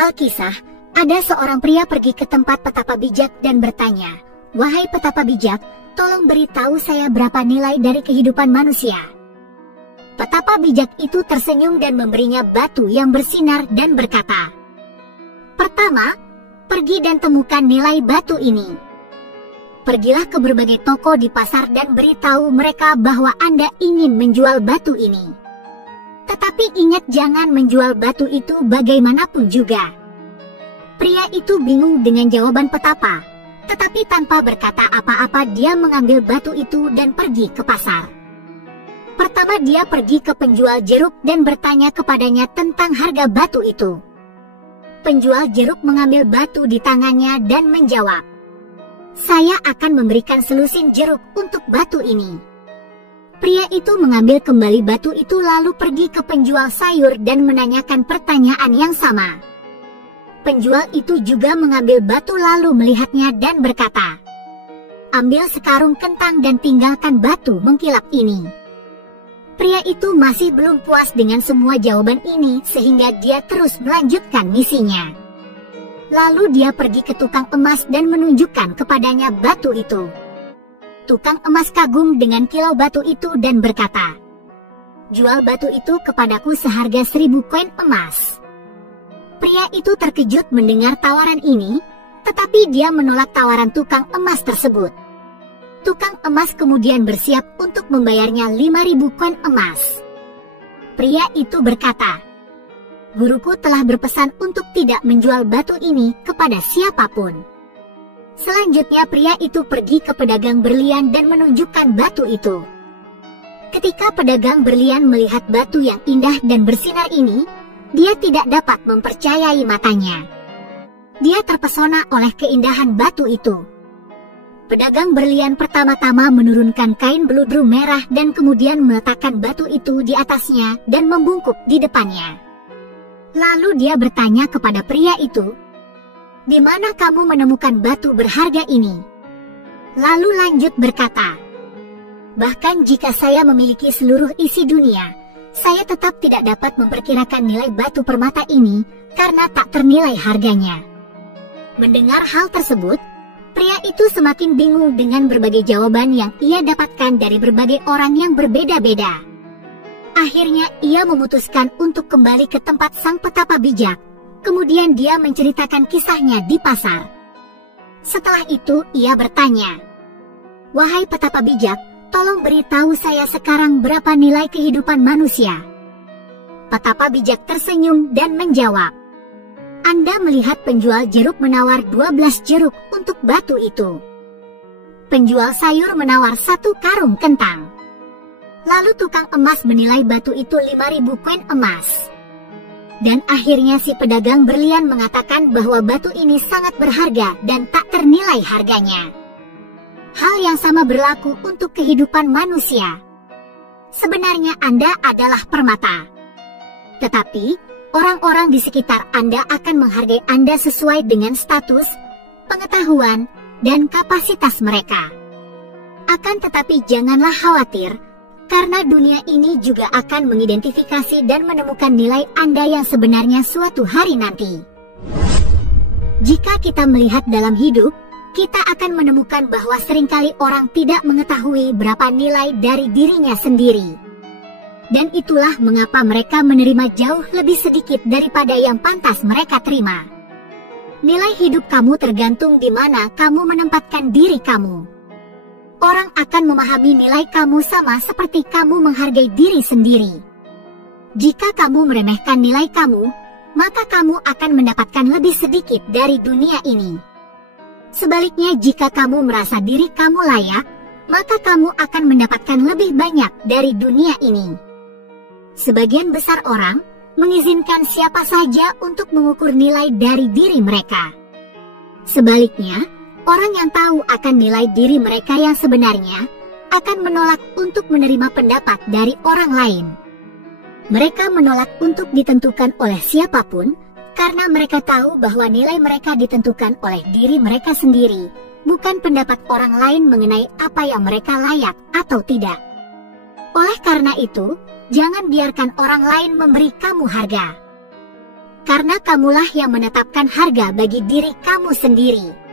Alkisah, ada seorang pria pergi ke tempat petapa bijak dan bertanya, "Wahai petapa bijak, tolong beritahu saya berapa nilai dari kehidupan manusia." Petapa bijak itu tersenyum dan memberinya batu yang bersinar dan berkata, "Pertama, pergi dan temukan nilai batu ini. Pergilah ke berbagai toko di pasar dan beritahu mereka bahwa Anda ingin menjual batu ini. Tetapi ingat, jangan menjual batu itu bagaimanapun juga." Pria itu bingung dengan jawaban petapa, tetapi tanpa berkata apa-apa dia mengambil batu itu dan pergi ke pasar. Pertama dia pergi ke penjual jeruk dan bertanya kepadanya tentang harga batu itu. Penjual jeruk mengambil batu di tangannya dan menjawab, "Saya akan memberikan selusin jeruk untuk batu ini." Pria itu mengambil kembali batu itu lalu pergi ke penjual sayur dan menanyakan pertanyaan yang sama. Penjual itu juga mengambil batu lalu melihatnya dan berkata, "Ambil sekarung kentang dan tinggalkan batu mengkilap ini." Pria itu masih belum puas dengan semua jawaban ini sehingga dia terus melanjutkan misinya. Lalu dia pergi ke tukang emas dan menunjukkan kepadanya batu itu. Tukang emas kagum dengan kilau batu itu dan berkata, "Jual batu itu kepadaku seharga 1000 koin emas." Pria itu terkejut mendengar tawaran ini, tetapi dia menolak tawaran tukang emas tersebut. Tukang emas kemudian bersiap untuk membayarnya 5000 koin emas. Pria itu berkata, "Guruku telah berpesan untuk tidak menjual batu ini kepada siapapun." Selanjutnya pria itu pergi ke pedagang berlian dan menunjukkan batu itu. Ketika pedagang berlian melihat batu yang indah dan bersinar ini, dia tidak dapat mempercayai matanya. Dia terpesona oleh keindahan batu itu. Pedagang berlian pertama-tama menurunkan kain beludru merah dan kemudian meletakkan batu itu di atasnya dan membungkuk di depannya. Lalu dia bertanya kepada pria itu, "Di mana kamu menemukan batu berharga ini?" Lalu lanjut berkata, "Bahkan jika saya memiliki seluruh isi dunia, saya tetap tidak dapat memperkirakan nilai batu permata ini karena tak ternilai harganya." Mendengar hal tersebut, pria itu semakin bingung dengan berbagai jawaban yang ia dapatkan dari berbagai orang yang berbeda-beda. Akhirnya ia memutuskan untuk kembali ke tempat sang petapa bijak. Kemudian dia menceritakan kisahnya di pasar. Setelah itu ia bertanya, "Wahai petapa bijak, tolong beritahu saya sekarang berapa nilai kehidupan manusia?" Petapa bijak tersenyum dan menjawab, "Anda melihat penjual jeruk menawar 12 jeruk untuk batu itu. Penjual sayur menawar 1 karung kentang. Lalu tukang emas menilai batu itu 5000 koin emas. Dan akhirnya si pedagang berlian mengatakan bahwa batu ini sangat berharga dan tak ternilai harganya. Hal yang sama berlaku untuk kehidupan manusia. Sebenarnya Anda adalah permata. Tetapi, orang-orang di sekitar Anda akan menghargai Anda sesuai dengan status, pengetahuan, dan kapasitas mereka. Akan tetapi janganlah khawatir, karena dunia ini juga akan mengidentifikasi dan menemukan nilai Anda yang sebenarnya suatu hari nanti. Jika kita melihat dalam hidup, kita akan menemukan bahwa seringkali orang tidak mengetahui berapa nilai dari dirinya sendiri. Dan itulah mengapa mereka menerima jauh lebih sedikit daripada yang pantas mereka terima. Nilai hidup kamu tergantung di mana kamu menempatkan diri kamu. Orang akan memahami nilai kamu sama seperti kamu menghargai diri sendiri. Jika kamu meremehkan nilai kamu, maka kamu akan mendapatkan lebih sedikit dari dunia ini. Sebaliknya, jika kamu merasa diri kamu layak, maka kamu akan mendapatkan lebih banyak dari dunia ini. Sebagian besar orang mengizinkan siapa saja untuk mengukur nilai dari diri mereka. Sebaliknya, orang yang tahu akan nilai diri mereka yang sebenarnya akan menolak untuk menerima pendapat dari orang lain. Mereka menolak untuk ditentukan oleh siapapun karena mereka tahu bahwa nilai mereka ditentukan oleh diri mereka sendiri, bukan pendapat orang lain mengenai apa yang mereka layak atau tidak. Oleh karena itu, jangan biarkan orang lain memberi kamu harga. karena kamulah yang menetapkan harga bagi diri kamu sendiri.